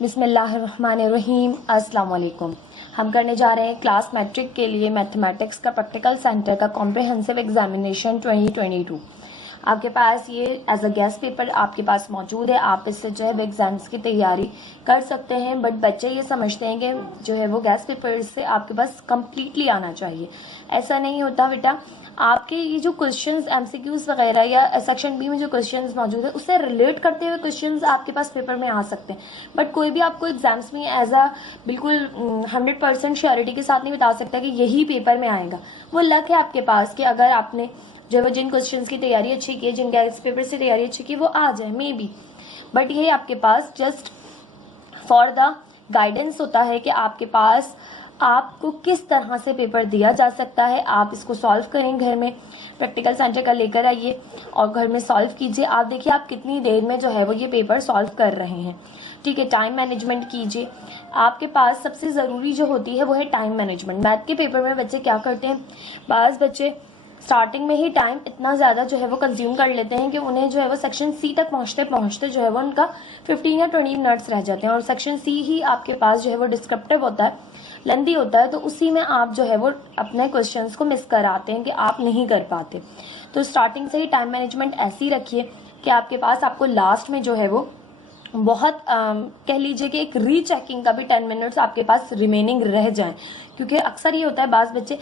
बिस्मिल्लाहिर्रहमानिर्रहीम। अस्सलाम वालेकुम। हम करने जा रहे हैं क्लास मैट्रिक के लिए मैथमेटिक्स का प्रैक्टिकल सेंटर का कॉम्प्रिहेंसिव एग्जामिनेशन 2022। आपके पास ये एज अ गेस्ट पेपर आपके पास मौजूद है। आप इससे जो है एग्जाम्स की तैयारी कर सकते हैं, बट बच्चे ये समझते हैं कि जो है वो गेस्ट पेपर से आपके पास कम्प्लीटली आना चाहिए। ऐसा नहीं होता बेटा। आपके ये जो क्वेश्चंस एमसीक्यूज वगैरह या सेक्शन बी में जो क्वेश्चंस मौजूद है उससे रिलेट करते हुए क्वेश्चंस आपके पास पेपर में आ सकते हैं, बट कोई भी आपको एग्जाम्स में एज अ बिल्कुल 100% श्योरिटी के साथ नहीं बता सकता कि यही पेपर में आएगा। वो लक है आपके पास कि अगर आपने जो है जिन क्वेश्चंस की तैयारी अच्छी की है, जिन गेस्ट पेपर से तैयारी अच्छी की, वो आ जाए मे बी। बट ये आपके पास जस्ट फॉर द गाइडेंस होता है कि आपके पास आपको किस तरह से पेपर दिया जा सकता है। आप इसको सॉल्व करें, घर में प्रैक्टिकल सेंटर का लेकर आइए और घर में सॉल्व कीजिए। आप देखिए आप कितनी देर में जो है वो ये पेपर सॉल्व कर रहे हैं। ठीक है, टाइम मैनेजमेंट कीजिए। आपके पास सबसे ज़रूरी जो होती है वो है टाइम मैनेजमेंट। मैथ के पेपर में बच्चे क्या करते हैं, बाज़ बच्चे स्टार्टिंग में ही टाइम इतना ज़्यादा जो है वो कंज्यूम कर लेते हैं कि उन्हें जो है वो सेक्शन सी तक पहुंचते पहुंचते जो है वो उनका 15 या 20 मिनट्स रह जाते हैं। और सेक्शन सी ही आपके पास जो है वो डिस्क्रिप्टिव होता है, लेंथी होता है, तो उसी में आप जो है वो अपने क्वेश्चंस को मिस कराते हैं कि आप नहीं कर पाते। तो स्टार्टिंग से ही टाइम मैनेजमेंट ऐसी रखिए कि आपके पास आपको लास्ट में जो है वो बहुत कह लीजिए कि एक रीचेकिंग का भी 10 मिनट्स आपके पास रिमेनिंग रह जाएं। क्योंकि अक्सर ये होता है बाज़ बच्चे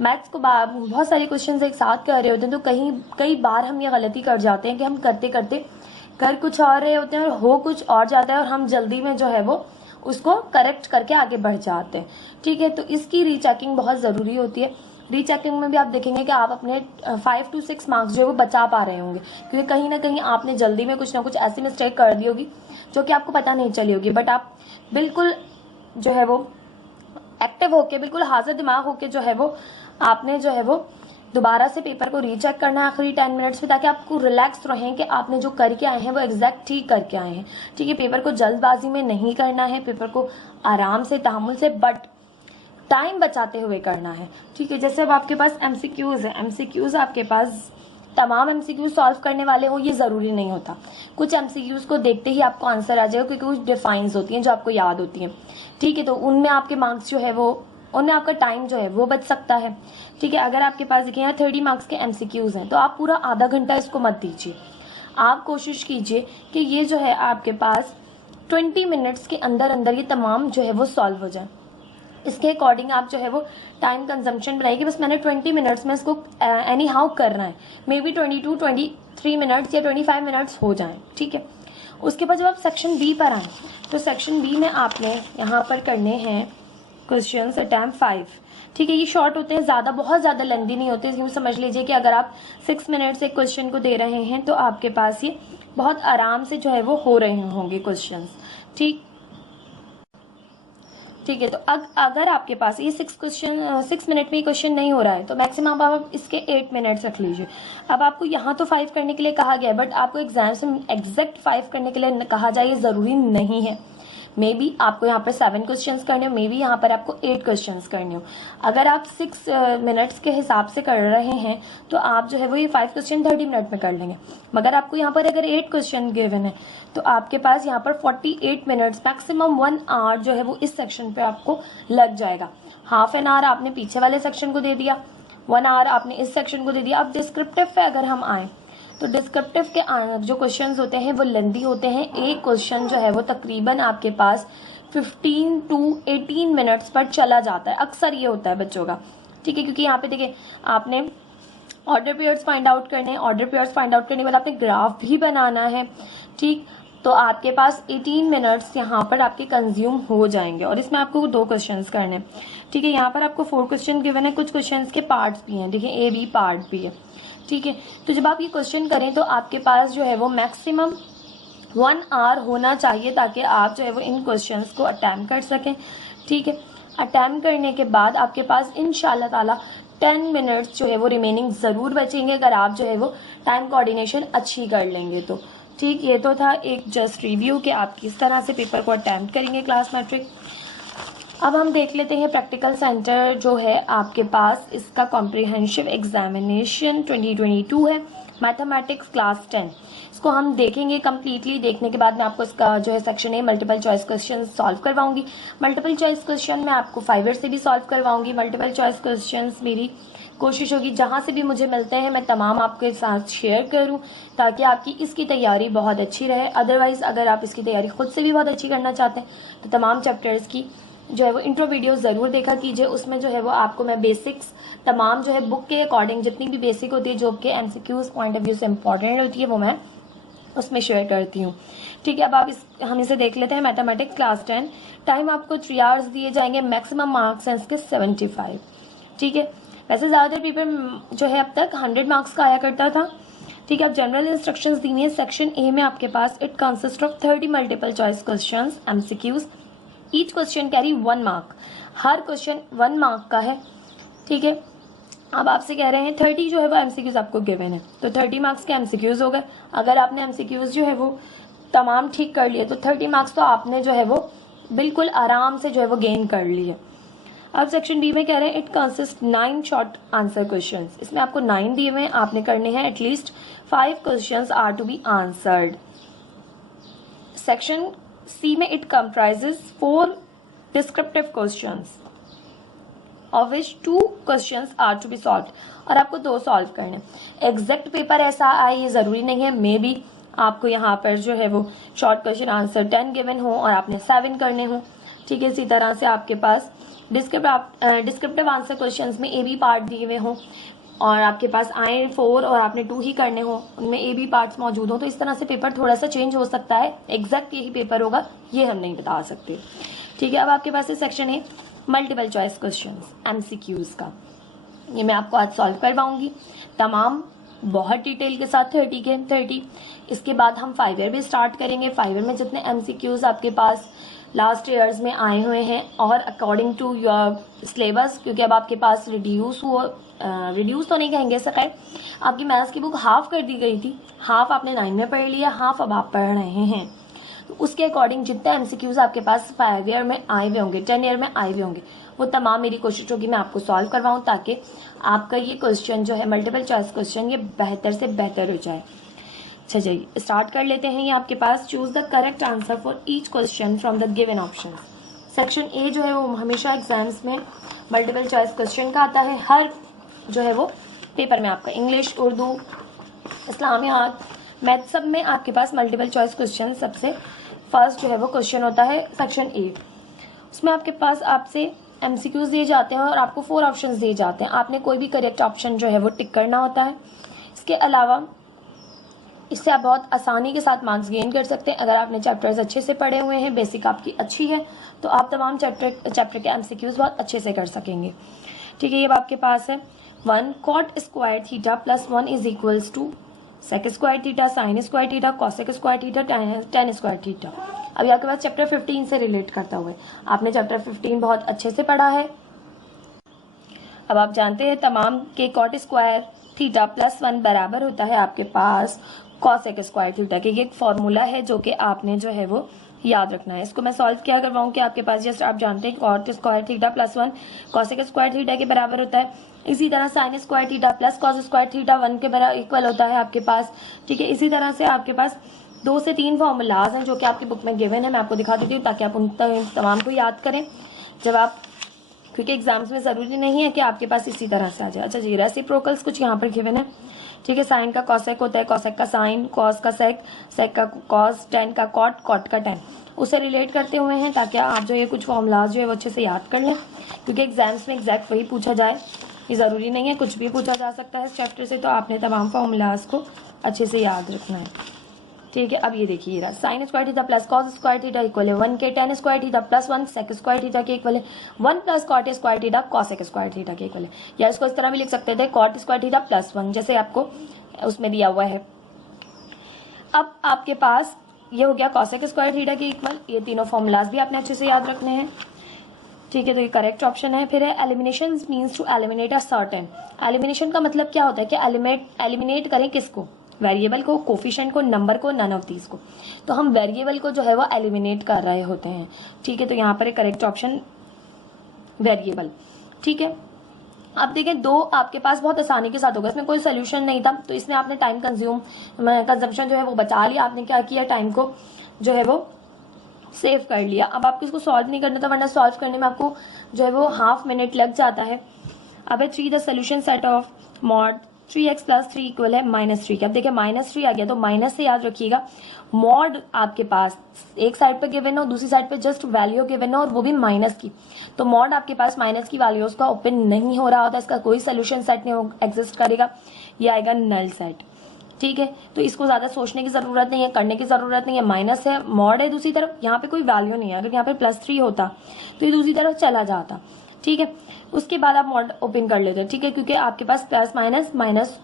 मैथ्स को बहुत सारे क्वेश्चंस एक साथ कर रहे होते हैं, तो कई बार हम ये गलती कर जाते हैं कि हम करते करते कर कुछ और रहे होते हैं और हो कुछ और जाता है और हम जल्दी में जो है वो उसको करेक्ट करके आगे बढ़ जाते हैं। ठीक है, तो इसकी रीचेकिंग बहुत ज़रूरी होती है। रीचेकिंग में भी आप देखेंगे कि आप अपने 5 to 6 मार्क्स जो है वो बचा पा रहे होंगे, क्योंकि कहीं ना कहीं आपने जल्दी में कुछ ना कुछ ऐसी मिस्टेक कर दी होगी जो कि आपको पता नहीं चली होगी, बट आप बिल्कुल जो है वो एक्टिव होके, बिल्कुल हाजिर दिमाग होके जो है वो आपने जो है वो दोबारा से पेपर को रीचेक करना है आखिरी 10 मिनट्स में, ताकि आपको रिलैक्स रहें कि आपने जो करके आए हैं वो एग्जैक्ट ठीक करके आए हैं। ठीक है, पेपर को जल्दबाजी में नहीं करना है, पेपर को आराम से तहम्मुल से बट टाइम बचाते हुए करना है। ठीक है, जैसे अब आपके पास एमसीक्यूज है, एमसीक्यूज आपके पास तमाम एमसीक्यूज सॉल्व करने वाले हो ये ज़रूरी नहीं होता। कुछ एमसीक्यूज को देखते ही आपको आंसर आ जाएगा, क्योंकि कुछ डिफाइंस होती हैं जो आपको याद होती हैं। ठीक है, तो उनमें आपके मार्क्स जो है वो उनमें आपका टाइम जो है वो बच सकता है। ठीक है, अगर आपके पास देखिए यहाँ 30 मार्क्स के एमसीक्यूज हैं तो आप पूरा आधा घंटा इसको मत दीजिए। आप कोशिश कीजिए कि ये जो है आपके पास 20 मिनट्स के अंदर अंदर ये तमाम जो है वो सॉल्व हो जाए। इसके अकॉर्डिंग आप जो है वो टाइम कंजम्पशन बनाइए कि बस मैंने 20 मिनट्स में इसको एनी हाउ करना है। मे बी 23 मिनट्स या 25 मिनट्स हो जाएं। ठीक है, उसके बाद जब आप सेक्शन बी पर आएँ तो सेक्शन बी में आपने यहाँ पर करने हैं क्वेश्चंस अटैम्प्ट 5। ठीक है, ये शॉर्ट होते हैं, ज़्यादा बहुत ज़्यादा लेंदी नहीं होते। यूँ समझ लीजिए कि अगर आप 6 मिनट्स एक क्वेश्चन को दे रहे हैं तो आपके पास ये बहुत आराम से जो है वो हो रहे होंगे क्वेश्चंस। ठीक है, तो अगर आपके पास ये 6 मिनट में क्वेश्चन नहीं हो रहा है तो मैक्सिमम आप इसके 8 मिनट्स रख लीजिए। अब आपको यहाँ तो 5 करने के लिए कहा गया है, बट आपको एग्जाम्स में एग्जैक्ट 5 करने के लिए कहा जाए ये ज़रूरी नहीं है। मे बी आपको यहाँ पर 7 क्वेश्चंस करने हो, मे बी यहाँ पर आपको 8 क्वेश्चंस करने हो। अगर आप 6 मिनट्स के हिसाब से कर रहे हैं तो आप जो है वो ये 5 क्वेश्चन 30 मिनट में कर लेंगे। मगर आपको यहाँ पर अगर 8 क्वेश्चन गिवन है तो आपके पास यहाँ पर 48 मिनट्स मैक्सिमम 1 आवर जो है वो इस सेक्शन पे आपको लग जाएगा। हाफ एन आवर आपने पीछे वाले सेक्शन को दे दिया, 1 आवर आपने इस सेक्शन को दे दिया। अब डिस्क्रिप्टिव पे अगर हम आए तो डिस्क्रिप्टिव के जो क्वेश्चंस होते हैं वो लेंथी होते हैं। एक क्वेश्चन जो है वो तकरीबन आपके पास 15 to 18 मिनट्स पर चला जाता है, अक्सर ये होता है बच्चों का। ठीक है, क्योंकि यहाँ पे देखिए आपने ऑर्डर पेयर्स फाइंड आउट करने हैं, ऑर्डर पेयर्स फाइंड आउट करने के बाद आपने ग्राफ भी बनाना है। ठीक, तो आपके पास 18 मिनट्स यहाँ पर आपके कंज्यूम हो जाएंगे और इसमें आपको 2 क्वेश्चंस करने हैं। ठीक है, यहाँ पर आपको 4 क्वेश्चन गिवन है, कुछ क्वेश्चंस के पार्ट्स भी हैं, देखिए ए बी पार्ट भी है। ठीक है, तो जब आप ये क्वेश्चन करें तो आपके पास जो है वो मैक्सिमम 1 आवर होना चाहिए ताकि आप जो है वो इन क्वेश्चंस को अटैम्प्ट कर सकें। ठीक है, अटैम्प्ट करने के बाद आपके पास इंशाल्लाह ताला 10 मिनट्स जो है वो रिमेनिंग ज़रूर बचेंगे अगर आप जो है वो टाइम कोऑर्डिनेशन अच्छी कर लेंगे तो। ठीक, ये तो था एक जस्ट रिव्यू कि आप किस तरह से पेपर को अटैम्प्ट करेंगे क्लास मैट्रिक। अब हम देख लेते हैं प्रैक्टिकल सेंटर जो है आपके पास, इसका कॉम्प्रिहेंसिव एग्जामिनेशन 2022 है। Mathematics class 10। इसको हम देखेंगे कम्प्लीटली। देखने के बाद मैं आपको इसका जो है section A multiple choice question solve करवाऊंगी। मल्टीपल चॉइस क्वेश्चन मैं आपको फाइवर से भी सॉल्व करवाऊंगी। मल्टीपल चॉइस क्वेश्चन मेरी कोशिश होगी जहाँ से भी मुझे मिलते हैं मैं तमाम आपके साथ शेयर करूँ, ताकि आपकी इसकी तैयारी बहुत अच्छी रहे। अदरवाइज़ अगर आप इसकी तैयारी खुद से भी बहुत अच्छी करना चाहते हैं तो तमाम चैप्टर्स की जो है वो इंट्रो वीडियो ज़रूर देखा कीजिए। उसमें जो है वो आपको मैं बेसिक्स तमाम जो है बुक के अकॉर्डिंग जितनी भी बेसिक होती है जो के MCQs पॉइंट ऑफ व्यू से इंपॉर्टेंट होती है वो मैं उसमें शेयर करती हूँ। ठीक है, अब आप हम इसे देख लेते हैं। मैथमेटिक्स क्लास 10, टाइम आपको 3 आवर्स दिए जाएंगे, मैक्सिमम मार्क्स हैं इसके 75। ठीक है, वैसे ज़्यादातर पेपर जो है अब तक 100 मार्क्स का आया करता था। ठीक है, अब जनरल इंस्ट्रक्शंस दी हुई है। सेक्शन ए में आपके पास it consist of 30 multiple choice questions MCQs। Each question carry 1 mark. हर क्वेश्चन 1 मार्क का है। ठीक है, अब आपसे कह रहे हैं 30 जो है वो MCQs आपको गिवन है, तो 30 मार्क्स के MCQs हो गए। अगर आपने MCQs जो है वो तमाम ठीक कर लिए तो 30 मार्क्स तो आपने जो है वो बिल्कुल आराम से जो है वो गेन कर लिए। अब सेक्शन बी में कह रहे हैं it consist 9 short answer questions. इसमें आपको 9 दिए हुए हैं, आपने करने हैं at least 5 questions are to be answered. Section C में it comprises 4 descriptive questions of which 2 questions are to be solved, और आपको 2 सॉल्व करने। एग्जैक्ट पेपर ऐसा आए ये ज़रूरी नहीं है, मे बी आपको यहाँ पर जो है वो शॉर्ट क्वेश्चन आंसर 10 गिवन हो और आपने 7 करने हो। ठीक है, इसी तरह से आपके पास डिस्क्रिप्टिव आंसर क्वेश्चंस में AB पार्ट दिए हुए हों और आपके पास आए 4 और आपने 2 ही करने हो, उनमें AB पार्ट्स मौजूद हो, तो इस तरह से पेपर थोड़ा सा चेंज हो सकता है। एग्जैक्ट यही पेपर होगा ये हम नहीं बता सकते। ठीक है, अब आपके पास सेक्शन है मल्टीपल चॉइस क्वेश्चंस MCQs का, ये मैं आपको आज सॉल्व करवाऊंगी तमाम बहुत डिटेल के साथ 30 के 30। इसके बाद हम 5 ईयर भी स्टार्ट करेंगे। 5 ईयर में जितने MCQs आपके पास लास्ट ईयर्स में आए हुए हैं और अकॉर्डिंग टू योर सिलेबस, क्योंकि अब आपके पास रिड्यूस तो नहीं कहेंगे सर, खैर आपकी मैथ्स की बुक हाफ कर दी गई थी, हाफ आपने 9 में पढ़ लिया, हाफ अब आप पढ़ रहे हैं, तो उसके अकॉर्डिंग जितने MCQs आपके पास 5 ईयर में आए हुए होंगे, 10 ईयर में आए हुए होंगे, वो तमाम मेरी कोशिश होगी मैं आपको सॉल्व करवाऊँ, ताकि आपका ये क्वेश्चन जो है मल्टीपल चॉइस क्वेश्चन ये बेहतर से बेहतर हो जाए। अच्छा जी, स्टार्ट कर लेते हैं। ये आपके पास choose the correct answer for each question from the given option. Section A जो है वो हमेशा एग्जाम्स में मल्टीपल चॉइस क्वेश्चन का आता है, हर जो है वो पेपर में आपका इंग्लिश, उर्दू, इस्लामियात, मैथ सब में आपके पास मल्टीपल चॉइस क्वेश्चन सबसे फर्स्ट जो है वो क्वेश्चन होता है सेक्शन ए। उसमें आपके पास आपसे MCQs दिए जाते हैं और आपको 4 ऑप्शंस दिए जाते हैं, आपने कोई भी करेक्ट ऑप्शन जो है वो टिक करना होता है। इसके अलावा इससे आप बहुत आसानी के साथ मार्क्स गेन कर सकते हैं। अगर आपने चैप्टर्स अच्छे से पढ़े हुए हैं, बेसिक आपकी अच्छी है, तो आप तमाम चैप्टर के MCQs बहुत अच्छे से कर सकेंगे। ठीक है, ये आपके पास है 1 cot square theta plus 1 is equals to sec square theta, sine square theta, cosec square theta, tan square theta. अभी आपके पास चैप्टर 15 से रिलेट करता हुआ है, आपने चैप्टर 15 बहुत अच्छे से पढ़ा है। अब आप जानते हैं तमाम के कॉट स्क्वायर थीटा प्लस 1 बराबर होता है आपके पास कॉसेक स्क्वायर थीटा के। ये एक फॉर्मूला है जो कि आपने जो है वो याद रखना है। इसको मैं सॉल्व क्या करवाऊँ कि आपके पास जस्ट आप जानते हैं cot square theta plus 1 cosec square theta के बराबर होता है। इसी तरह sine square theta plus cos square theta 1 के बराबर इक्वल होता है आपके पास। ठीक है, इसी तरह से आपके पास 2 से 3 फॉर्मूलाज हैं जो कि आपकी बुक में गिवन है, मैं आपको दिखा देती हूँ ताकि आप उन तमाम को याद करें जब आप, क्योंकि एग्जाम्स में ज़रूरी नहीं है कि आपके पास इसी तरह से आ जाए। अच्छा जी, रेसिप्रोकल्स कुछ यहाँ पर गिवन है। ठीक है, साइन का कॉसेक होता है, कॉसेक का साइन, कॉस का सेक, सेक का कॉस, टेन का कॉट, कॉट का टेन, उसे रिलेट करते हुए हैं ताकि आप जो ये कुछ फॉर्मूलाज जो है वो अच्छे से याद कर लें, क्योंकि एग्जाम्स में एग्जैक्ट वही पूछा जाए, ये ज़रूरी नहीं है, कुछ भी पूछा जा सकता है इस चैप्टर से, तो आपने तमाम फॉर्मूलाज को अच्छे से याद रखना है। ठीक है, अब ये देखिए sine square theta plus cos square theta equal है 1 के, tan square theta plus 1 sec square theta के इक्वल है 1 plus cot square theta cosec square theta के इक्वल है। या इसको इस तरह भी लिख सकते थे कॉट स्क्वायर थीटा प्लस 1, जैसे आपको उसमें दिया हुआ है। अब आपके पास ये हो गया कॉसेक स्क्वायर थीटा के इक्वल, ये तीनों फॉर्मूलाज भी आपने अच्छे से याद रखने हैं। ठीक है, तो ये करेक्ट ऑप्शन है। फिर है elimination means to eliminate a certain. Elimination का मतलब क्या होता है कि एलिमिनेट करें किसको, वेरिएबल को, कोफिशिएंट को, नंबर को, नन ऑफ दीज को। तो हम वेरिएबल को जो है वो एलिमिनेट कर रहे होते हैं। ठीक है, तो यहाँ पर एक करेक्ट ऑप्शन वेरिएबल। ठीक है, आप देखें दो आपके पास बहुत आसानी के साथ होगा, इसमें कोई सोल्यूशन नहीं था, तो इसमें आपने टाइम कंजम्पशन जो है वो बचा लिया। आपने क्या किया, टाइम को जो है वो सेव कर लिया। अब आपको इसको सॉल्व नहीं करना था, वरना सॉल्व करने में आपको जो है वो हाफ मिनट लग जाता है। अब है 3 the solution set of mod 3x + 3 equal है -3 के। अब देखिए -3 आ गया, तो माइनस से याद रखिएगा। मॉड आपके पास एक साइड पे गिवन हो, दूसरी साइड पे जस्ट वैल्यू गिवन हो, और वो भी माइनस की, तो मॉड आपके पास माइनस की वैल्यूज का ओपन नहीं हो रहा होता, इसका कोई सोल्यूशन सेट नहीं एग्जिस्ट करेगा, ये आएगा नल सेट। ठीक है, तो इसको ज्यादा सोचने की जरूरत नहीं है, करने की जरूरत नहीं है। माइनस है, मॉड है दूसरी तरफ, यहाँ पे कोई वैल्यू नहीं है। अगर यहाँ पे +3 होता तो ये दूसरी तरफ चला जाता। ठीक है, उसके बाद आप मॉड ओपन कर लेते हैं। ठीक है, क्योंकि आपके पास प्लस माइनस माइनस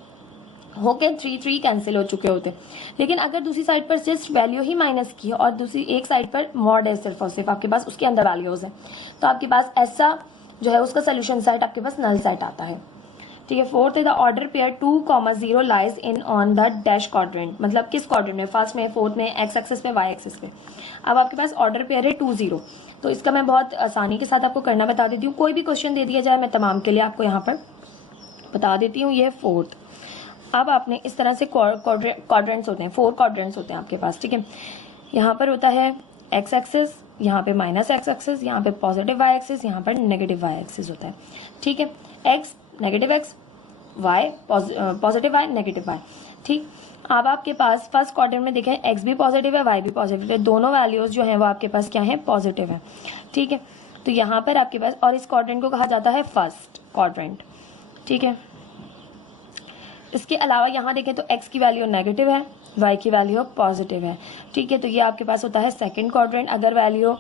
होके 3 कैंसिल हो चुके होते। लेकिन अगर दूसरी साइड पर जस्ट वैल्यू ही माइनस की है और दूसरी एक साइड पर मॉड है सिर्फ और सिर्फ आपके पास, उसके अंदर वैल्यूज है, तो आपके पास ऐसा जो है उसका सोल्यूशन सेट आपके पास नल सेट आता है। ठीक है, फोर्थ है the order pair 2, 0 lies in on the dash quadrant. मतलब किस क्वाड्रेंट में, फर्स्ट में, फोर्थ में, एक्स एक्सिस पे, वाई एक्सिस पे। अब आपके पास ऑर्डर पेयर है 2, 0, तो इसका मैं बहुत आसानी के साथ आपको करना बता देती हूँ। कोई भी क्वेश्चन दे दिया जाए मैं तमाम के लिए आपको यहाँ पर बता देती हूँ। ये फोर्थ, अब आपने इस तरह से क्वाड्रेंट्स होते हैं, 4 क्वाड्रेंट्स होते हैं आपके पास। ठीक है, यहाँ पर होता है एक्स एक्सिस, यहाँ पे माइनस एक्स एक्सिस, यहाँ पे पॉजिटिव वाई एक्सिस, यहाँ पर नेगेटिव वाई एक्सिस होता है। ठीक है, x negative x, y positive y negative y. ठीक, अब आपके पास फर्स्ट क्वाड्रेंट में देखें एक्स भी पॉजिटिव है, वाई भी पॉजिटिव है, दोनों वैल्यूज जो है वो आपके पास क्या है, पॉजिटिव है। ठीक है, तो यहाँ पर आपके पास, और इस क्वाड्रेंट को कहा जाता है फर्स्ट क्वाड्रेंट। ठीक है, इसके अलावा यहाँ देखें तो x की वैल्यू नेगेटिव है, y की वैल्यू पॉजिटिव है। ठीक है, तो ये आपके पास होता है सेकंड क्वाड्रेंट। अगर वैल्यू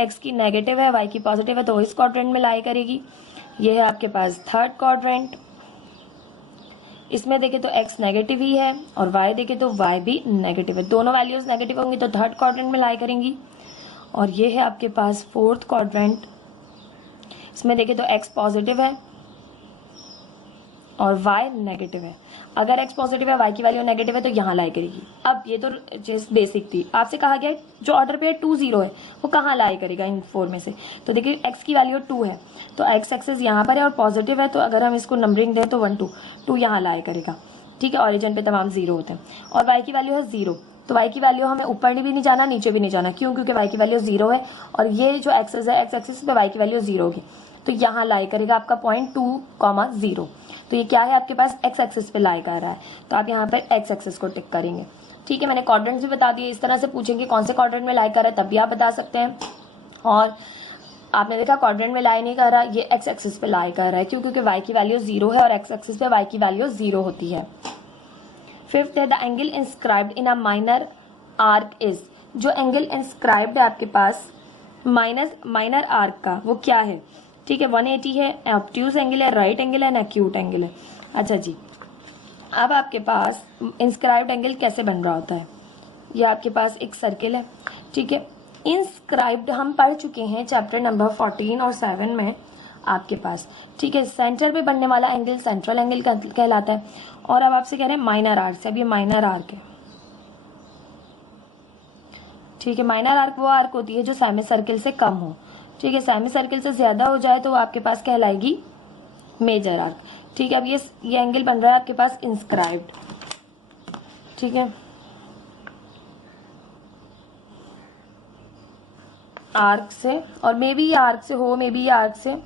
x की नेगेटिव है, y की पॉजिटिव है, तो इस क्वाड्रेंट में लाई करेगी। ये है आपके पास थर्ड क्वाड्रेंट। इसमें देखें तो x नेगेटिव ही है और y देखें तो y भी नेगेटिव है, दोनों वैल्यूज नेगेटिव होंगी तो थर्ड क्वाड्रेंट में लाई करेंगी। और ये है आपके पास फोर्थ क्वाड्रेंट। इसमें देखें तो x पॉजिटिव है और y नेगेटिव है। अगर x पॉजिटिव है, y की वैल्यू नेगेटिव है, तो यहाँ लाई करेगी। अब ये तो जस्ट बेसिक थी, आपसे कहा गया जो ऑर्डर पेयर 2, 0 है वो कहाँ लाई करेगा इन 4 में से। तो देखिए x की वैल्यू 2 है, तो x एक्सिस यहाँ पर है और पॉजिटिव है, तो अगर हम इसको नंबरिंग दें तो 1, 2 यहाँ लाई करेगा। ठीक है, ऑरिजिन पे तमाम 0 होते हैं। और y की वैल्यू है 0, तो y की वैल्यू हमें ऊपर भी नहीं जाना, नीचे भी नहीं जाना। क्यों? क्योंकि y की वैल्यू 0 है और ये जो एक्सिस है, x एक्सिस पे y की वैल्यू 0 होगी, तो यहाँ लाई करेगा आपका पॉइंट 2, 0। तो ये क्या है आपके पास, x एक्सिस पे लाई कर रहा है, तो आप यहाँ पर x एक्सिस को टिक करेंगे। ठीक है, मैंने क्वाड्रेंट्स भी बता दिए। इस तरह से पूछेंगे कौन से क्वाड्रेंट में लाई कर रहा है, तब भी आप बता सकते हैं। और आपने देखा क्वाड्रेंट में लाई नहीं कर रहा, ये x एक्सिस पे लाई कर रहा है। क्यों? क्योंकि y की वैल्यू 0 है और x एक्सिस पे y की वैल्यू 0 होती है। फिफ्थ है the angle inscribed in a minor arc is. जो एंगल इंस्क्राइब्ड है आपके पास माइनर आर्क का, वो क्या है? ठीक है, 180 है, ऑब्ट्यूज एंगल है, राइट एंगल है ना, एक्यूट एंगल है। अच्छा जी, अब आपके पास इंस्क्राइब्ड एंगल कैसे बन रहा होता है? ये आपके पास एक सर्किल है। ठीक है, इंस्क्राइब्ड हम पढ़ चुके हैं चैप्टर नंबर 14 और 7 में आपके पास। ठीक है, सेंटर पे बनने वाला एंगल सेंट्रल एंगल कहलाता है। और अब आपसे कह रहे हैं माइनर आर्क से। अब ये माइनर आर्क है। ठीक है, माइनर आर्क वो आर्क होती है जो सेमी सर्किल से कम हो। ठीक है, सेमी सर्किल से ज्यादा हो जाए तो आपके पास कहलाएगी मेजर आर्क। ठीक है, अब ये एंगल बन रहा है आपके पास इंस्क्राइब्ड। ठीक है, आर्क से, और मे बी ये आर्क से हो, मे बी ये आर्क से।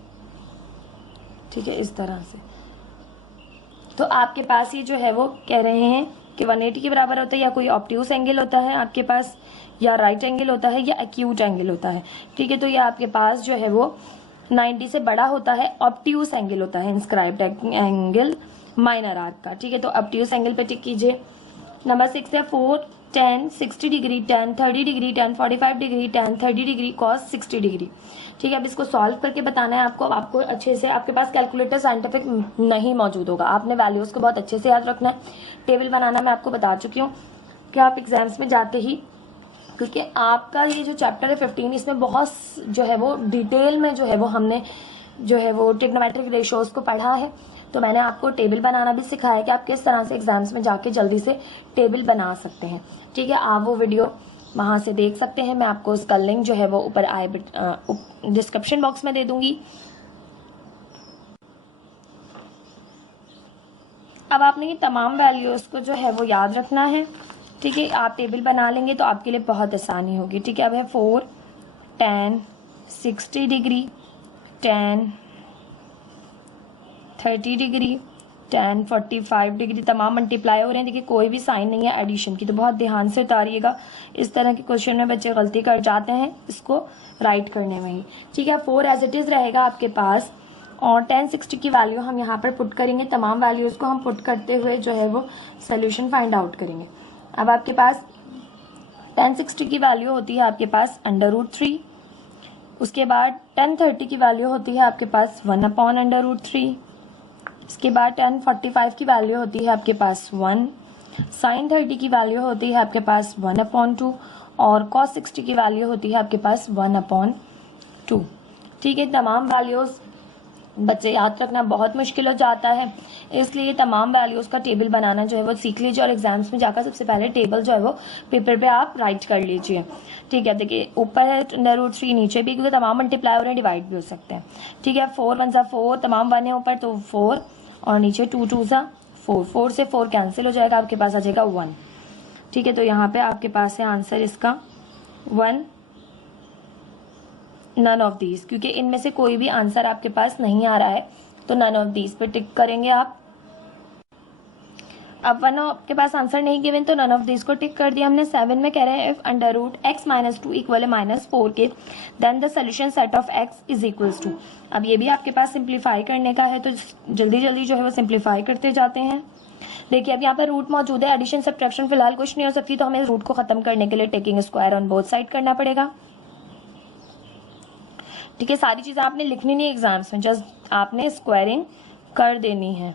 ठीक है, इस तरह से। तो आपके पास ये जो है वो कह रहे हैं कि 180 के बराबर होता है, या कोई ऑब्ट्यूस एंगल होता है आपके पास, या राइट एंगल होता है, या एक्यूट एंगल होता है। ठीक है, तो ये आपके पास जो है वो 90 से बड़ा होता है, ऑब्ट्यूस एंगल होता है इंस्क्राइब्ड एंगल माइनर आर्क का। ठीक है, तो ऑब्ट्यूस एंगल पे टिक कीजिए। नंबर 6 है 4, 10, 60 degree, 10, 30 degree, 10, 45 degree, 10, 30 degree, cos 60 degree. ठीक है, अब इसको सॉल्व करके बताना है आपको अच्छे से। आपके पास कैलकुलेटर साइंटिफिक नहीं मौजूद होगा, आपने वैल्यूज को बहुत अच्छे से याद रखना है। टेबल बनाना मैं आपको बता चुकी हूँ कि आप एग्जाम्स में जाते ही, क्योंकि आपका ये जो चैप्टर है 15, इसमें बहुत जो है वो डिटेल में जो है वो हमने जो है वो ट्रिग्नोमेट्रिक रेशियोज को पढ़ा है। तो मैंने आपको टेबल बनाना भी सिखाया कि आप किस तरह से एग्जाम्स में जाके जल्दी से टेबल बना सकते हैं। ठीक है, आप वो वीडियो वहां से देख सकते हैं। मैं आपको उसका लिंक जो है वो ऊपर डिस्क्रिप्शन बॉक्स में दे दूंगी। अब आपने ये तमाम वैल्यूज़ को जो है वो याद रखना है, ठीक है। आप टेबल बना लेंगे तो आपके लिए बहुत आसानी होगी, ठीक है। अब है 4, 10, 60 डिग्री, 10, 30 डिग्री, 10, 45 डिग्री, तमाम मल्टीप्लाई हो रहे हैं। देखिए कोई भी साइन नहीं है एडिशन की, तो बहुत ध्यान से उतारिएगा। इस तरह के क्वेश्चन में बच्चे गलती कर जाते हैं इसको राइट करने में ही, ठीक है। 4 एज इट इज़ रहेगा आपके पास, और 10, 60 की वैल्यू हम यहाँ पर पुट करेंगे। तमाम वैल्यूज़ को हम पुट करते हुए जो है वो सोल्यूशन फाइंड आउट करेंगे। अब आपके पास 10, 60 की वैल्यू होती है आपके पास √3, उसके बाद 10, 30 की वैल्यू होती है आपके पास 1/√3, इसके बाद 10, 45 की वैल्यू होती है आपके पास 1, sin 30 की वैल्यू होती है आपके पास 1/2, और cos 60 की वैल्यू होती है आपके पास 1/2, ठीक है। तमाम वैल्यूज़ बच्चे याद रखना बहुत मुश्किल हो जाता है, इसलिए तमाम वैल्यूज़ का टेबल बनाना जो है वो सीख लीजिए, और एग्जाम्स में जाकर सबसे पहले टेबल जो है वो पेपर पे आप राइट कर लीजिए, ठीक है। देखिए ऊपर है √3, नीचे भी, क्योंकि तमाम मल्टीप्लाई हो रहे हैं, डिवाइड भी हो सकते हैं, ठीक है। 4 1 4, तमाम 1 है ऊपर तो 4, और नीचे 2 2 4, 4 से 4 कैंसिल हो जाएगा, आपके पास आ जाएगा 1, ठीक है। तो यहाँ पे आपके पास है आंसर इसका 1, नन ऑफ दीज, क्योंकि इनमें से कोई भी आंसर आपके पास नहीं आ रहा है, तो नन ऑफ दीज पे टिक करेंगे आप। अब 1 आपके पास आंसर नहीं गिवन, तो नन ऑफ दीज को टिक कर दिया हमने। 7 में कह रहे हैं इफ √x - 2 = -4 के, then the solution set of x is equals to. अब ये भी आपके पास सिंप्लीफाई करने का है, तो जल्दी जल्दी जो है वो सिंप्लीफाई करते जाते हैं। देखिए अब यहाँ पर रूट मौजूद है, एडिशन सब्ट्रैक्शन फिलहाल कुछ नहीं हो सकती, तो हमें रूट को खत्म करने के लिए taking square on both side करना पड़ेगा, ठीक है। सारी चीज़ें आपने लिखनी नहीं एग्जाम्स में, जस्ट आपने स्क्वायरिंग कर देनी है,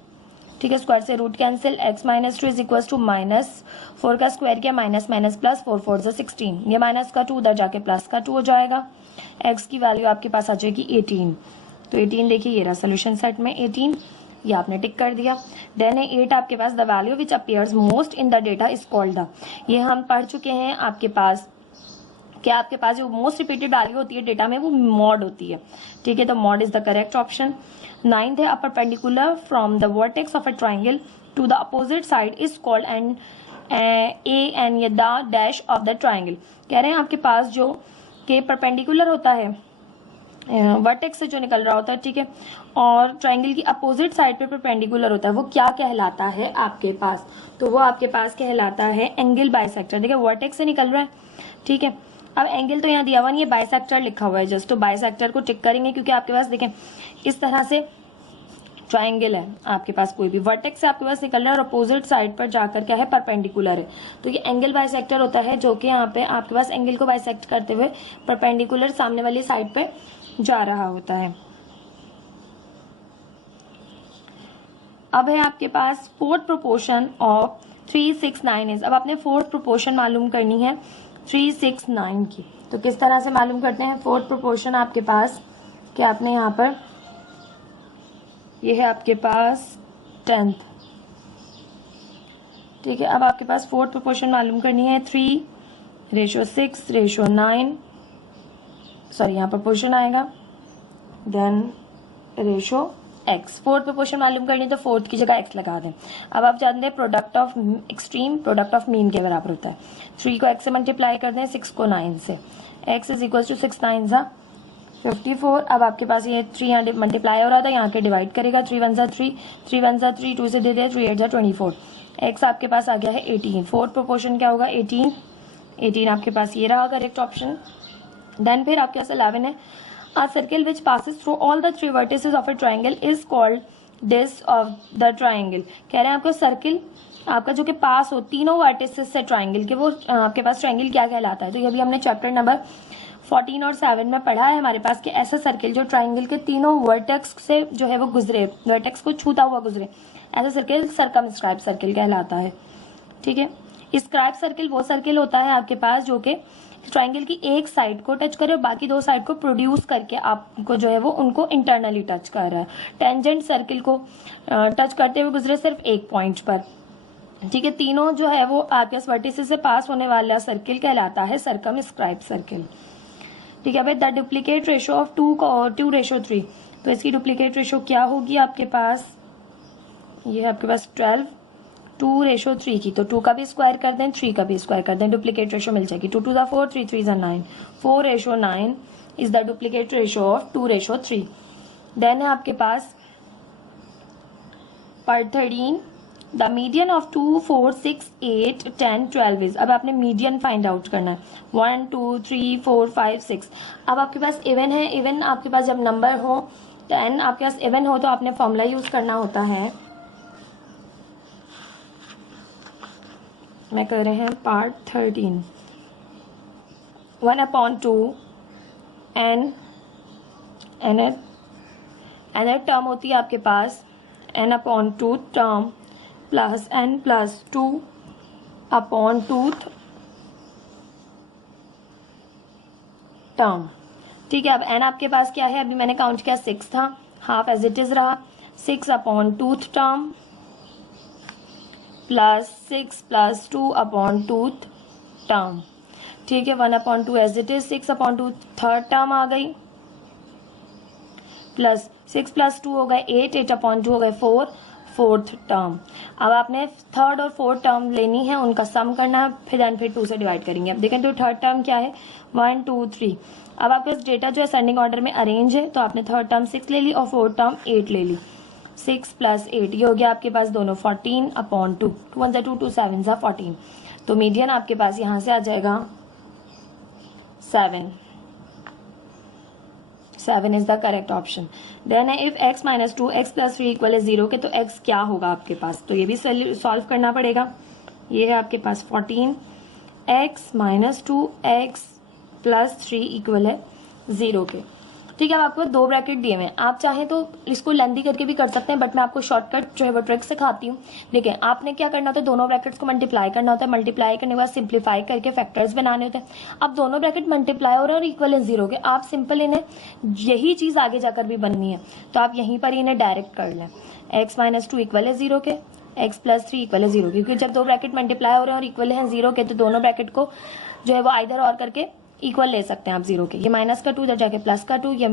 ठीक है। स्क्वायर से root cancel, x - 2 is equals to -4 का स्क्वायर किया, माइनस माइनस प्लस, 4 4 से 16, ये माइनस का 2 उधर जाके प्लस का 2 हो जाएगा। x की वैल्यू आपके पास आ जाएगी 18, तो 18 देखिए ये रहा सोल्यूशन सेट में 18, ये आपने टिक कर दिया। देन है 8 आपके पास, the value which appears most in the data is called the, ये हम पढ़ चुके हैं आपके पास, क्या आपके पास जो मोस्ट रिपीटेड वैल्यू होती है डेटा में वो मॉड होती है, ठीक है। तो mod is the correct option. 9th है, a perpendicular from the vertex of a triangle to the opposite side is called and a the dash of the triangle. कह रहे हैं आपके पास जो के परपेंडिकुलर होता है वर्टेक्स से जो निकल रहा होता है, ठीक है, और ट्राइंगल की अपोजिट साइड पे परपेंडिकुलर होता है, वो क्या कहलाता है आपके पास, तो वो आपके पास कहलाता है एंगल बाइसेक्टर। देखिए वर्टेक्स से निकल रहा है, ठीक है। अब एंगल तो यहाँ दिया हुआ नहीं, ये बाइसेक्टर लिखा हुआ है जस्ट, तो बाइसेक्टर को टिक करेंगे, क्योंकि आपके पास देखें इस तरह से ट्राइंगल है आपके पास, कोई भी वर्टेक्स से आपके पास निकल रहा है और अपोजिट साइड पर जाकर क्या है परपेंडिकुलर है, तो ये एंगल बाइसेक्टर होता है, जो कि यहाँ पे आपके पास एंगल को बाइसेक्ट करते हुए परपेंडिकुलर सामने वाली साइड पे जा रहा होता है। अब है आपके पास फोर्थ प्रोपोर्शन ऑफ 3 6 9 इज। अब आपने फोर्थ प्रोपोर्शन मालूम करनी है 3 6 9 की, तो किस तरह से मालूम करते हैं फोर्थ प्रोपोर्शन आपके पास, कि आपने यहाँ पर ये है आपके पास 10th, ठीक है। अब आपके पास फोर्थ प्रोपोर्शन मालूम करनी है 3:6:9, सॉरी यहाँ प्रोपोर्शन आएगा, then ratio x। Fourth proportion मालूम करनी है तो फोर्थ की जगह x लगा दें। अब आप जानते हैं product of extreme product of mean के बराबर होता है। 3 को x से मल्टीप्लाई कर दें, 6 को 9 से, x इज इक्वल टू 6 9 54। अब आपके पास ये 3 यहाँ मल्टीप्लाई हो रहा था, यहाँ के डिवाइड करेगा, 3 1 3, 3 1 3, 2 से दे दिया, 3 8 24, x आपके पास आ गया है 18। फोर्थ प्रोपोर्शन क्या होगा 18 आपके पास ये रहा करेक्ट ऑप्शन। देन फिर आपके पास 11 है, a circle which passes through all the 3 vertices of a triangle is called disk of the triangle। कह रहे हैं आपको सर्किल आपका जो कि पास हो तीनों वर्टिसेस से ट्राइंगल के, वो आपके पास ट्राइंगल क्या कहलाता है, तो ये भी हमने चैप्टर नंबर 14 और 7 में पढ़ा है हमारे पास, कि ऐसा सर्किल जो ट्राइंगल के तीनों वर्टेक्स से जो है वो गुजरे, वर्टेक्स को छूता हुआ गुजरे, ऐसा सर्किल सर्कमस्क्राइब सर्किल कहलाता है, ठीक है। स्क्राइब सर्किल वो सर्किल होता है आपके पास जो कि ट्राइंगल की एक साइड को टच करे और बाकी 2 साइड को प्रोड्यूस करके आपको जो है वो उनको इंटरनली टच कर रहा है। टेंजेंट सर्किल को टच करते हुए गुजरे सिर्फ एक पॉइंट पर, ठीक है। तीनों जो है वो आपके वर्टिसेस से पास होने वाला सर्किल कहलाता है सर्कमस्क्राइब सर्किल, ठीक है। भाई द डुप्लीकेट रेशो ऑफ 2:3, तो इसकी डुप्लीकेट रेशो क्या होगी आपके पास ये है आपके पास 12 2:3 की, तो 2 का भी स्क्वायर कर दें, 3 का भी स्क्वायर कर दें, डुप्लीकेट रेशो मिल जाएगी। 2 2 4, 3 3 9, 4:9 is the duplicate ratio of 2:3। Then है आपके पास part 13, the median of 2 4 6 8 10 12 is. अब आपने मीडियन फाइंड आउट करना है। 1 2 3 4 5 6। अब आपके पास इवन है, इवन आपके पास जब नंबर हो 10 आपके पास इवन हो तो आपने फॉर्मूला यूज करना होता है, मैं कर रहे हैं पार्ट 13, 1/2 एन टर्म होती है आपके पास n/2 term plus n+2/2 term. ठीक है, अब n आपके पास क्या है, अभी मैंने काउंट किया 6 था, हाफ एज इट इज रहा, 6/2 टर्म प्लस 6+2/2 टर्म। ठीक है, 1/2 as it is, 6/2 third term आ गई, प्लस 6+2 हो गए 8, 8/2 हो गए 4 फोर्थ टर्म। अब आपने थर्ड और फोर्थ टर्म लेनी है, उनका सम करना है, फिर 2 से डिवाइड करेंगे। अब देखें तो थर्ड टर्म क्या है, 1 2 3। अब आपके पास डेटा जो है असेंडिंग ऑर्डर में अरेंज है, तो आपने थर्ड टर्म 6 ले ली और फोर्थ टर्म 8 ले ली। 6 + 8 ये हो गया आपके पास दोनों 14/2, 2 1 2 2 7 14। तो मीडियन आपके पास यहाँ से आ जाएगा 7 is the correct option. Then है इफ x - 2 x + 3 = 0 के, तो x क्या होगा आपके पास, तो ये भी सॉल्व करना पड़ेगा। ये है आपके पास 14 x - 2 x + 3 = 0 के। ठीक है, अब आपको 2 ब्रैकेट दिए हुए हैं, आप चाहें तो इसको लेंथी करके भी कर सकते हैं, बट मैं आपको शॉर्टकट जो है वो ट्रिक सिखाती हूँ। देखिए, आपने क्या करना होता है, दोनों ब्रैकेट्स को मल्टीप्लाई करना होता है, मल्टीप्लाई करने के बाद सिंप्लीफाई करके फैक्टर्स बनाने होते हैं। अब दोनों ब्रैकेट मल्टीप्लाई हो रहे हैं और इक्वल है 0 के, आप सिंपल इन्हें, यही चीज़ आगे जाकर भी बननी है, तो आप यहीं पर इन्हें डायरेक्ट कर लें। x - 2 = 0 के, x + 3 = 0, क्योंकि जब 2 ब्रैकेट मल्टीप्लाई हो रहे हैं और इक्वल हैं 0 के, तो दोनों ब्रैकेट को जो है वो आइदर और करके इक्वल ले सकते हैं आप 0 के। ये -2 इधर जाके +2, ये